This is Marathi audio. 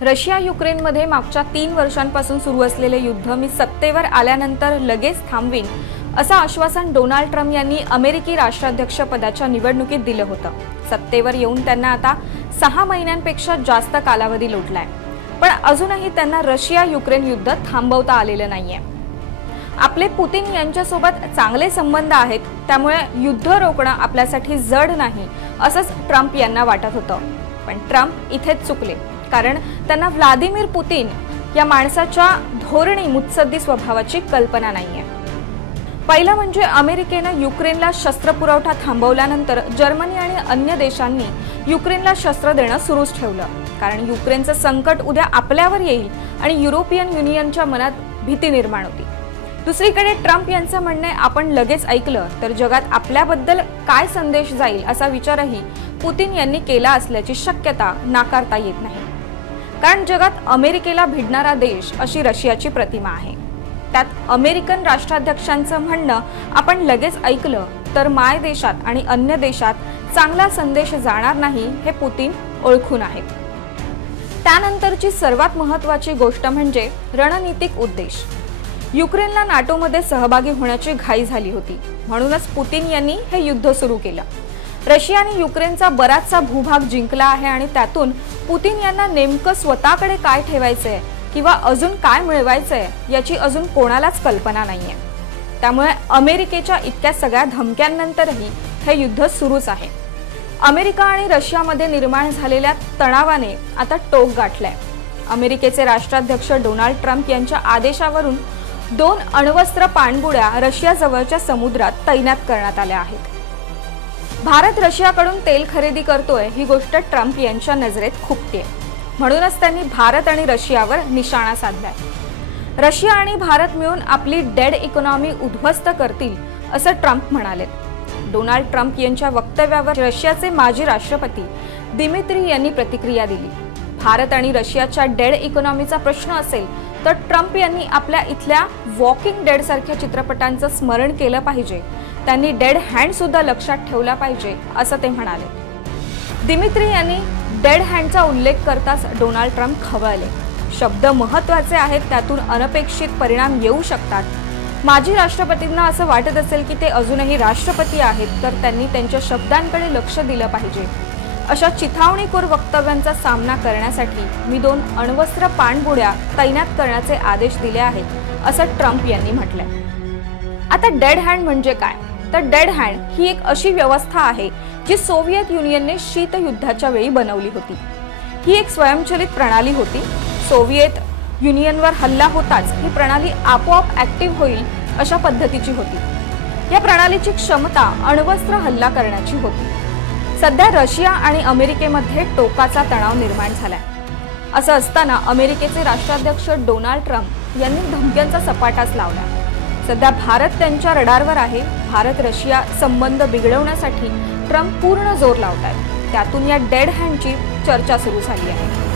रशिया युक्रेनमध्ये मागच्या 3 वर्षांपासून सुरू असलेले युद्ध मी सत्तेवर आल्यानंतर लगेच थांबवीन असं आश्वासन डोनाल्ड ट्रम्प यांनी अमेरिकी राष्ट्राध्यक्ष पदाच्या निवडणुकीत दिलं होतं। सत्तेवर येऊन त्यांना आता 6 महिन्यांपेक्षा जास्त कालावधी लोटलाय, पण अजूनही त्यांना रशिया युक्रेन युद्ध थांबवता आलेलं नाहीये। आपले पुतिन यांच्यासोबत चांगले संबंध आहेत, त्यामुळे युद्ध रोखणं आपल्यासाठी जड नाही असंच ट्रम्प यांना वाटत होतं। पण ट्रम्प इथेच चुकले, कारण त्यांना व्लादिमीर पुतिन या माणसाच्या धोरणी मुत्सद्दी स्वभावाची कल्पना नाहीये। पहिला म्हणजे अमेरिकेने युक्रेनला शस्त्रपुरवठा थांबवल्यानंतर जर्मनी आणि अन्य देशांनी युक्रेनला शस्त्र देणं सुरूच ठेवलं, कारण युक्रेनचं संकट उद्या आपल्यावर येईल आणि युरोपियन युनियनच्या मनात भीती निर्माण होती। दुसरीकडे ट्रम्प यांचं म्हणणे आपण लगेच ऐकलं तर जगात आपल्याबद्दल काय संदेश जाईल असा विचारही पुतिन यांनी केला असल्याची शक्यता नाकारता येत नाही, कारण जगात अमेरिकेला भिडणारा देश अशी रशियाची प्रतिमा आहे। त्यात अमेरिकन राष्ट्राध्यक्षांचं म्हणणं आपण लगेच ऐकलं तर माय देशात आणि अन्य देशात चांगला संदेश जाणार नाही हे पुतिन ओळखून आहेत। त्यानंतरची सर्वात महत्त्वाची गोष्ट म्हणजे रणनीतिक उद्देश। युक्रेनला नाटोमध्ये सहभागी होण्याची घाई झाली होती, म्हणूनच पुतिन यांनी हे युद्ध सुरू केलं। रशियाने युक्रेनचा बराचसा भूभाग जिंकला आहे आणि त्यातून पुतिन यांना नेमकं स्वतःकडे काय ठेवायचंय किंवा अजून काय मिळवायचंय याची अजून कोणालाच कल्पना नाहीये। त्यामुळे अमेरिकेच्या इतक्या सगळ्या धमक्यांनंतरही हे युद्ध सुरूच आहे। अमेरिका आणि रशियामध्ये निर्माण झालेल्या तणावाने आता टोक गाठलंय। अमेरिकेचे राष्ट्राध्यक्ष डोनाल्ड ट्रम्प यांच्या आदेशावरून 2 अण्वस्त्र पाणबुड्या रशियाजवळच्या समुद्रात तैनात करण्यात आल्या आहेत। भारत रशियाकडून तेल खरेदी करतोय ही गोष्ट ट्रम्प यांच्या नजरेत खुपते, म्हणूनच त्यांनी भारत आणि रशियावर निशाणा साधलाय। रशिया आणि भारत मिळून आपली डेड इकॉनॉमी उद्ध्वस्त करतील असं ट्रम्प म्हणाले। डोनाल्ड ट्रम्प यांच्या वक्तव्यावर रशियाचे माजी राष्ट्रपती दिमित्री यांनी प्रतिक्रिया दिली। भारत आणि रशियाच्या डेड इकॉनॉमीचा प्रश्न असेल तर ट्रम्प यांनी आपल्या इथल्या वॉकिंग डेड सारख्या चित्रपटांचं स्मरण केलं पाहिजे, त्यांनी डेड हँड सुद्धा लक्षात ठेवला पाहिजे असं ते म्हणाले। दिमित्री यांनी डेड हँडचा उल्लेख करताच डोनाल्ड ट्रम्प खवळले। शब्द महत्त्वाचे आहेत, त्यातून अनपेक्षित परिणाम येऊ शकतात। माजी राष्ट्रपतींना असं वाटत असेल की ते अजूनही राष्ट्रपती आहेत तर त्यांनी त्यांच्या शब्दांकडे लक्ष दिलं पाहिजे। अशा चिथावणीखोर वक्तव्यांचा सामना करण्यासाठी मी 2 अण्वस्त्र पाणबुड्या तैनात करण्याचे आदेश दिले आहेत असं ट्रम्प यांनी म्हटलंय। आता डेड हँड म्हणजे काय? तर डेड हँड ही एक अशी व्यवस्था आहे जी सोव्हिएत युनियनने शीतयुद्धाच्या वेळी बनवली होती। ही एक स्वयंचलित प्रणाली होती। सोव्हिएत युनियनवर हल्ला होताच ही प्रणाली आपोआप ऍक्टिव्ह होईल अशा पद्धतीची होती। या प्रणालीची क्षमता अण्वस्त्र हल्ला करण्याची होती। सध्या रशिया आणि अमेरिकेमध्ये टोकाचा तणाव निर्माण झालाय। असं असताना अमेरिकेचे राष्ट्राध्यक्ष डोनाल्ड ट्रम्प यांनी धमक्यांचा सपाटाच लावला। सध्या भारत त्यांच्या रडारवर आहे। भारत रशिया संबंध बिघडवण्यासाठी ट्रम्प पूर्ण जोर लावतायत। त्यातून या डेड हँडची चर्चा सुरू झाली आहे।